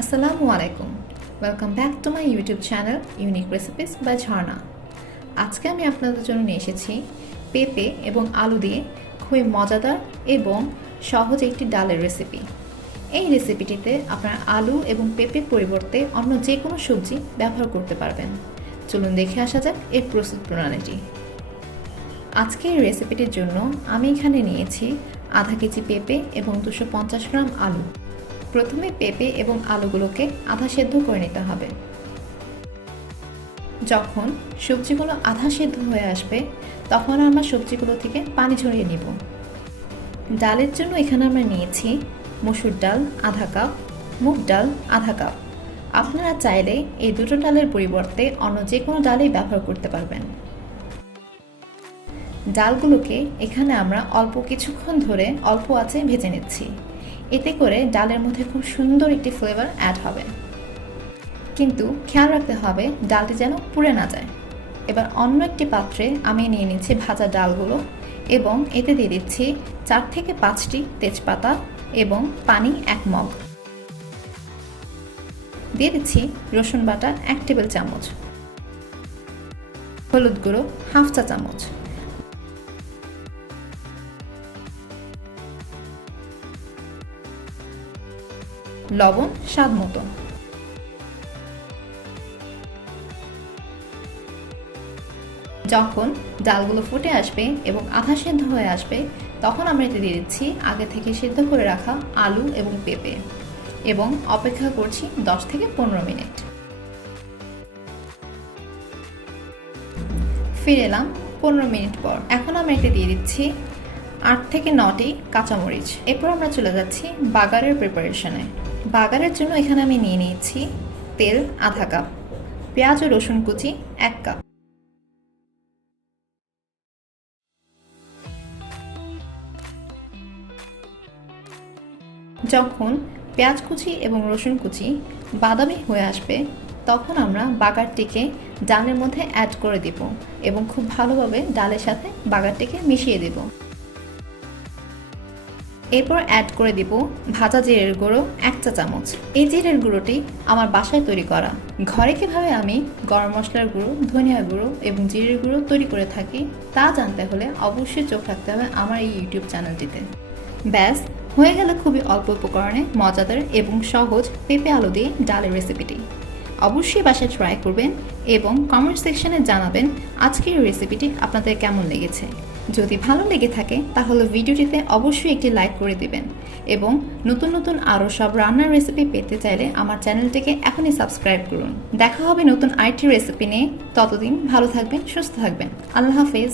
আসসালামু আলাইকুম। Welcome back to my YouTube channel unique recipes by Jharna. আজকে আমি আপনাদের জন্য নিয়ে এসেছি পেঁপে এবং আলু দিয়ে খুবই মজাদার এবং সহজ একটি ডালের রেসিপি। এই রেসিপিটিতে আপনারা আলু এবং পেঁপের পরিবর্তে অন্য যে কোনো সবজি ব্যবহার করতে পারবেন। চলুন দেখে আসা যাক এর প্রস্তুত প্রণালীটি। আজকে এই রেসিপিটির জন্য আমি এখানে নিয়েছি আধা কেজি পেঁপে এবং 250 গ্রাম আলু। প্রথমে পেঁপে এবং আলুগুলোকে আধা সেদ্ধ করে নিতে হবে। যখন সবজিগুলো আধা সেদ্ধ হয়ে আসবে তখন আমরা সবজিগুলো থেকে পানি ঝরিয়ে নিব। ডালের জন্য এখানে আমরা নিয়েছি মসুর ডাল আধা কাপ, মুগ ডাল আধা কাপ। আপনারা চাইলে এই দুটো ডালের পরিবর্তে অন্য যে কোনো ডালই ব্যবহার করতে পারবেন। ডালগুলোকে এখানে আমরা অল্প কিছুক্ষণ ধরে অল্প আঁচে ভেজে নিচ্ছি। এতে করে ডালের মধ্যে খুব সুন্দর একটি ফ্লেভার অ্যাড হবে। কিন্তু খেয়াল রাখতে হবে ডালটি যেন পুড়ে না যায়। এবার অন্য একটি পাত্রে আমি নিয়ে নিচ্ছি ভাজা ডালগুলো এবং এতে দিয়ে দিচ্ছি 4 থেকে 5টি তেজপাতা এবং পানি 1 মগ। দিয়ে দিচ্ছি রসুন বাটা 1 টেবিল চামচ, হলুদ গুঁড়ো 1/2 চা চামচ, লবণ স্বাদ মতো। যখন ডালগুলো ফুটে আসবে এবং আধা সেদ্ধ হয়ে আসবে তখন আমরা এতে দিয়ে দিচ্ছি আগে থেকে সেদ্ধ করে রাখা আলু এবং পেঁপে এবং অপেক্ষা করছি 10 থেকে 15 মিনিট। ফিরে এলাম 15 মিনিট পর। এখন আমরা এতে দিয়ে দিচ্ছি 8 থেকে 9টি কাঁচামরিচ। এরপর আমরা চলে যাচ্ছি বাগারের প্রিপারেশনে। বাগারের জন্য এখানে আমি নিয়ে নিয়েছি তেল আধা কাপ, পেঁয়াজ ও রসুন কুচি 1 কাপ, যখন পেঁয়াজ কুচি এবং রসুন কুচি বাদামি হয়ে আসবে তখন আমরা বাগারটিকে ডালের মধ্যে অ্যাড করে দেব এবং খুব ভালোভাবে ডালের সাথে বাগারটিকে মিশিয়ে দেব। এরপর অ্যাড করে দিব ভাজা জিরের গুঁড়ো 1 চা চামচ। এই জিরের গুঁড়োটি আমার বাসায় তৈরি করা। ঘরে কিভাবে আমি গরম মশলার গুঁড়ো, ধনিয়া গুঁড়ো এবং জিরের গুঁড়ো তৈরি করে থাকি তা জানতে হলে অবশ্যই চোখ রাখতে হবে আমার এই ইউটিউব চ্যানেলটিতে। ব্যাস হয়ে গেল খুবই অল্প উপকরণে মজাদার এবং সহজ পেঁপে আলু দিয়ে ডালের রেসিপিটি। অবশ্যই বাসায় ট্রাই করবেন এবং কমেন্ট সেকশনে জানাবেন আজকের রেসিপিটি আপনাদের কেমন লেগেছে। যদি ভালো লেগে থাকে তাহলে ভিডিওটিতে অবশ্যই একটি লাইক করে দিবেন এবং নতুন নতুন আরও সব রান্নার রেসিপি পেতে চাইলে আমার চ্যানেলটিকে এখনই সাবস্ক্রাইব করুন। দেখা হবে নতুন আরেকটি রেসিপি নিয়ে। ততদিন ভালো থাকবেন, সুস্থ থাকবেন। আল্লাহ হাফেজ।